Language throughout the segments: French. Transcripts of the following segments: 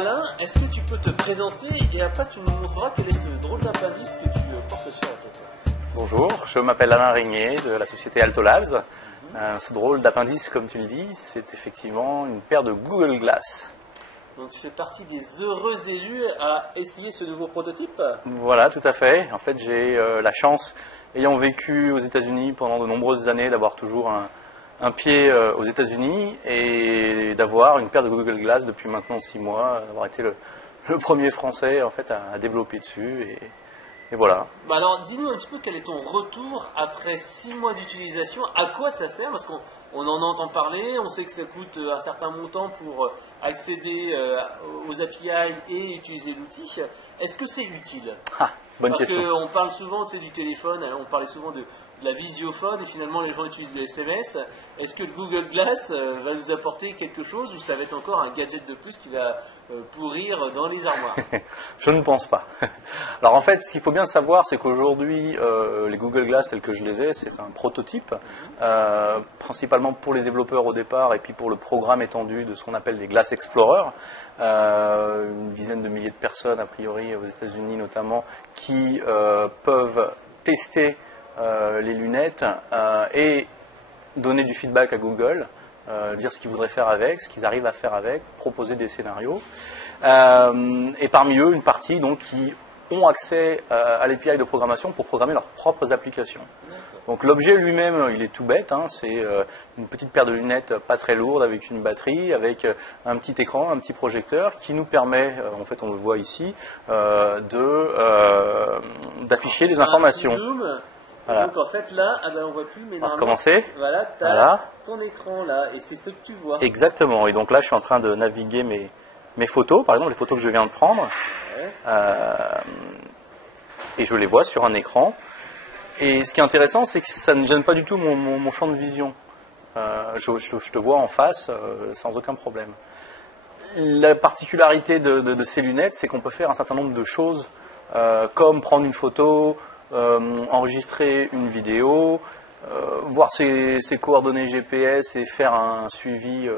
Alain, est-ce que tu peux te présenter et après tu nous montreras quel est ce drôle d'appendice que tu portes sur la tête? Bonjour, je m'appelle Alain Régnier de la société Alto Labs. Ce drôle d'appendice, comme tu le dis, c'est effectivement une paire de Google Glass. Donc tu fais partie des heureux élus à essayer ce nouveau prototype? Voilà, tout à fait. En fait, j'ai la chance, ayant vécu aux États-Unis pendant de nombreuses années, d'avoir toujours un pied aux États-Unis et d'avoir une paire de Google Glass depuis maintenant 6 mois, d'avoir été le premier Français en fait à développer dessus et voilà. Bah alors dis-nous un petit peu quel est ton retour après 6 mois d'utilisation, à quoi ça sert, parce qu'on en entend parler, on sait que ça coûte un certain montant pour accéder aux API et utiliser l'outil. Est-ce que c'est utile? Bonne question. Parce qu'on parle souvent du téléphone, on parlait souvent de la visiophone et finalement les gens utilisent les SMS. Est-ce que le Google Glass va nous apporter quelque chose ou ça va être encore un gadget de plus qui va pourrir dans les armoires? Je ne pense pas. Alors en fait, ce qu'il faut bien savoir, c'est qu'aujourd'hui, les Google Glass tels que je les ai, c'est un prototype, principalement pour les développeurs au départ et puis pour le programme étendu de ce qu'on appelle les Glass Explorer. Une dizaine de milliers de personnes, a priori aux États-Unis notamment, qui peuvent tester les lunettes et donner du feedback à Google, dire ce qu'ils voudraient faire avec, ce qu'ils arrivent à faire avec, proposer des scénarios. Et parmi eux, une partie donc, qui ont accès à l'API de programmation pour programmer leurs propres applications. Donc l'objet lui-même, il est tout bête, hein, c'est une petite paire de lunettes pas très lourde avec une batterie, avec un petit écran, un petit projecteur qui nous permet, en fait on le voit ici, d'afficher des informations. Voilà. Donc en fait là, on ne voit plus, mais on va recommencer. Voilà, tu as ton écran là, et c'est ce que tu vois. Exactement, et donc là je suis en train de naviguer mes photos, par exemple les photos que je viens de prendre, et je les vois sur un écran. Et ce qui est intéressant, c'est que ça ne gêne pas du tout mon champ de vision. Je te vois en face sans aucun problème. La particularité de ces lunettes, c'est qu'on peut faire un certain nombre de choses, comme prendre une photo, enregistrer une vidéo, voir ses coordonnées GPS et faire un suivi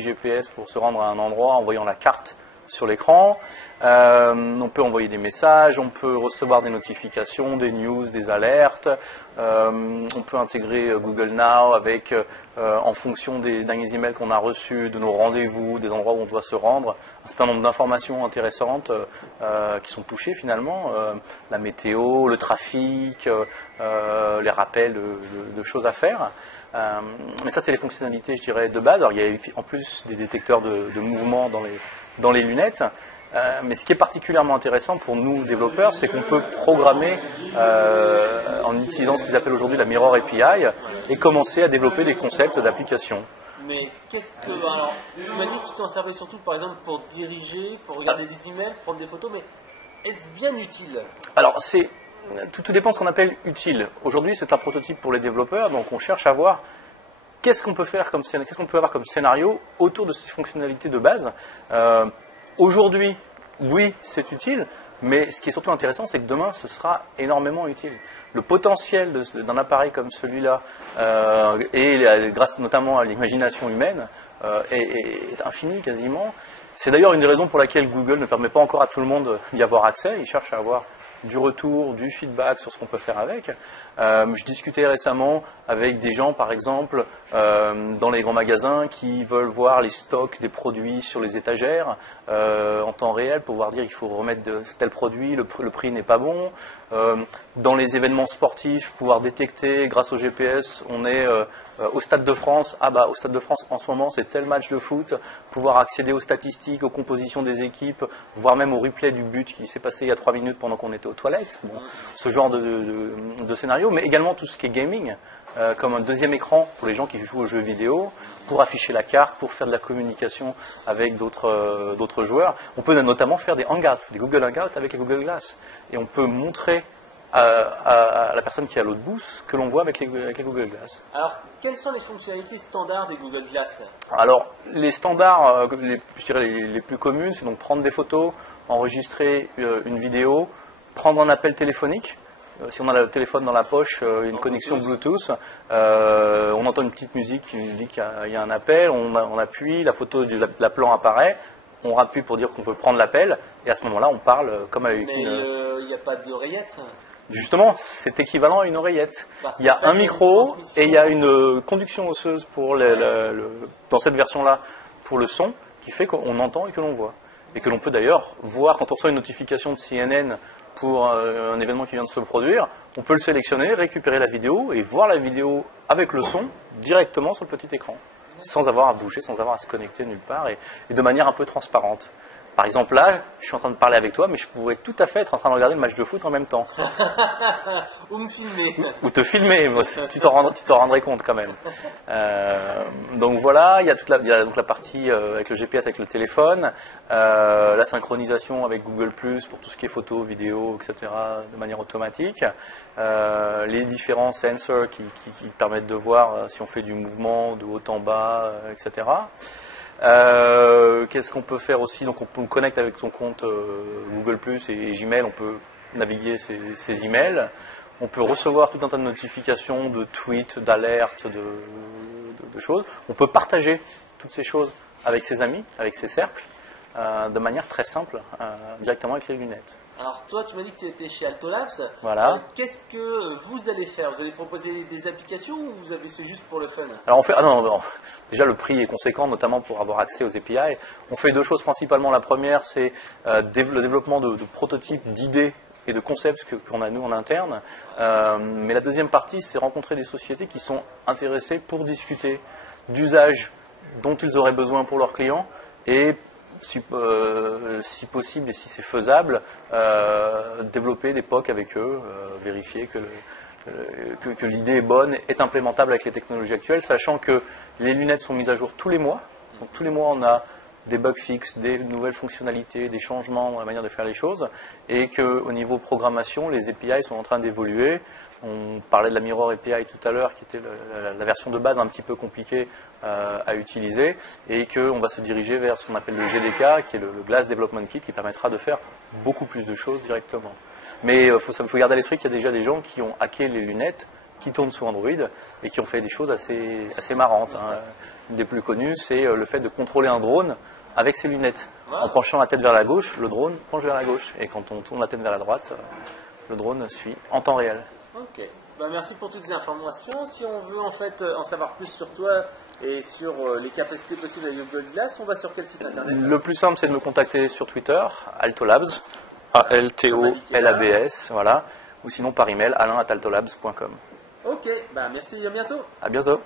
GPS pour se rendre à un endroit en voyant la carte sur l'écran. On peut envoyer des messages, on peut recevoir des notifications, des news, des alertes. On peut intégrer Google Now avec, en fonction des derniers emails qu'on a reçus, de nos rendez-vous, des endroits où on doit se rendre, un certain nombre d'informations intéressantes qui sont pushées finalement, la météo, le trafic, les rappels de choses à faire. Mais ça, c'est les fonctionnalités, je dirais, de base. Alors, il y a en plus des détecteurs de mouvement dans les lunettes. Mais ce qui est particulièrement intéressant pour nous développeurs, c'est qu'on peut programmer en utilisant ce qu'ils appellent aujourd'hui la Mirror API et commencer à développer des concepts d'applications. Mais qu'est-ce que... Alors, tu m'as dit que tu t'en servais surtout par exemple pour diriger, pour regarder des emails, prendre des photos, mais est-ce bien utile? Alors, tout dépend de ce qu'on appelle utile. Aujourd'hui, c'est un prototype pour les développeurs, donc on cherche à voir qu'est-ce qu'on peut avoir comme scénario autour de ces fonctionnalités de base. Aujourd'hui, oui, c'est utile, mais ce qui est surtout intéressant, c'est que demain, ce sera énormément utile. Le potentiel d'un appareil comme celui-là, et grâce notamment à l'imagination humaine, est infini quasiment. C'est d'ailleurs une des raisons pour laquelle Google ne permet pas encore à tout le monde d'y avoir accès. Il cherche à avoir du retour, du feedback sur ce qu'on peut faire avec. Je discutais récemment avec des gens, par exemple, dans les grands magasins qui veulent voir les stocks des produits sur les étagères en temps réel pour pouvoir dire il faut remettre tel produit, le prix n'est pas bon. Dans les événements sportifs, pouvoir détecter grâce au GPS, on est au Stade de France, au Stade de France en ce moment c'est tel match de foot, pouvoir accéder aux statistiques, aux compositions des équipes, voire même au replay du but qui s'est passé il y a 3 minutes pendant qu'on était aux toilettes. Bon, ce genre de scénario, mais également tout ce qui est gaming, comme un deuxième écran pour les gens qui jouent aux jeux vidéo, pour afficher la carte, pour faire de la communication avec d'autres joueurs. On peut notamment faire des hangouts, des Google Hangouts avec les Google Glass. Et on peut montrer à la personne qui est à l'autre bout ce que l'on voit avec les Google Glass. Alors, quelles sont les fonctionnalités standards des Google Glass? Alors, les standards, je dirais les plus communes, c'est donc prendre des photos, enregistrer une vidéo, prendre un appel téléphonique. Si on a le téléphone dans la poche, une connexion Bluetooth, on entend une petite musique qui nous dit qu'il y a un appel, on appuie, la photo de l'appelant apparaît, on appuie pour dire qu'on veut prendre l'appel, et à ce moment-là, on parle comme avec Mais une... il n'y a pas d'oreillette. Justement, c'est équivalent à une oreillette. Parce Il y a qu'en fait, un il y a une micro transmission. et il y a une conduction osseuse pour dans cette version-là pour le son qui fait qu'on entend et que l'on voit. Et que l'on peut d'ailleurs voir quand on reçoit une notification de CNN pour un événement qui vient de se produire, on peut le sélectionner, récupérer la vidéo et voir la vidéo avec le son directement sur le petit écran, sans avoir à bouger, sans avoir à se connecter nulle part et de manière un peu transparente. Par exemple, là, je suis en train de parler avec toi, mais je pourrais tout à fait être en train de regarder le match de foot en même temps. Ou me filmer. Ou te filmer, tu t'en rendrais compte quand même. Donc voilà, il y a donc la partie avec le GPS, avec le téléphone, la synchronisation avec Google+, pour tout ce qui est photo, vidéo, etc., de manière automatique, les différents sensors qui permettent de voir si on fait du mouvement de haut en bas, etc. Qu'est-ce qu'on peut faire aussi? Donc on connecte avec ton compte Google+, et Gmail, on peut naviguer ses emails. On peut recevoir tout un tas de notifications, de tweets, d'alertes, de choses. On peut partager toutes ces choses avec ses amis, avec ses cercles, de manière très simple, directement avec les lunettes. Alors toi, tu m'as dit que tu étais chez Altolabs. Voilà. Qu'est-ce que vous allez faire? Vous allez proposer des applications ou c'est juste pour le fun? Alors on fait, non, déjà le prix est conséquent, notamment pour avoir accès aux API. On fait deux choses principalement. La première, c'est le développement de prototypes, d'idées et de concepts qu'on a nous en interne. Mais la deuxième partie, c'est rencontrer des sociétés qui sont intéressées pour discuter d'usages dont ils auraient besoin pour leurs clients et si possible et si c'est faisable, développer des POC avec eux, vérifier que l'idée est bonne, est implémentable avec les technologies actuelles, sachant que les lunettes sont mises à jour tous les mois. Donc tous les mois, on a des bugs fixes, des nouvelles fonctionnalités, des changements dans la manière de faire les choses, et qu'au niveau programmation, les API sont en train d'évoluer. On parlait de la Mirror API tout à l'heure, qui était la version de base un petit peu compliquée à utiliser, et qu'on va se diriger vers ce qu'on appelle le GDK, qui est le Glass Development Kit, qui permettra de faire beaucoup plus de choses directement. Mais il faut garder à l'esprit qu'il y a déjà des gens qui ont hacké les lunettes, qui tournent sous Android, et qui ont fait des choses assez marrantes. Une des plus connues, c'est le fait de contrôler un drone avec ses lunettes. En penchant la tête vers la gauche, le drone penche vers la gauche. Et quand on tourne la tête vers la droite, le drone suit en temps réel. Ok. Merci pour toutes ces informations. Si on veut en fait en savoir plus sur toi et sur les capacités possibles de Google Glass, on va sur quel site internet? Le plus simple, c'est de me contacter sur Twitter, Altolabs, ALTOLABS, voilà, ou sinon par email, alain@altolabs.com. Ok, merci, à bientôt. À bientôt.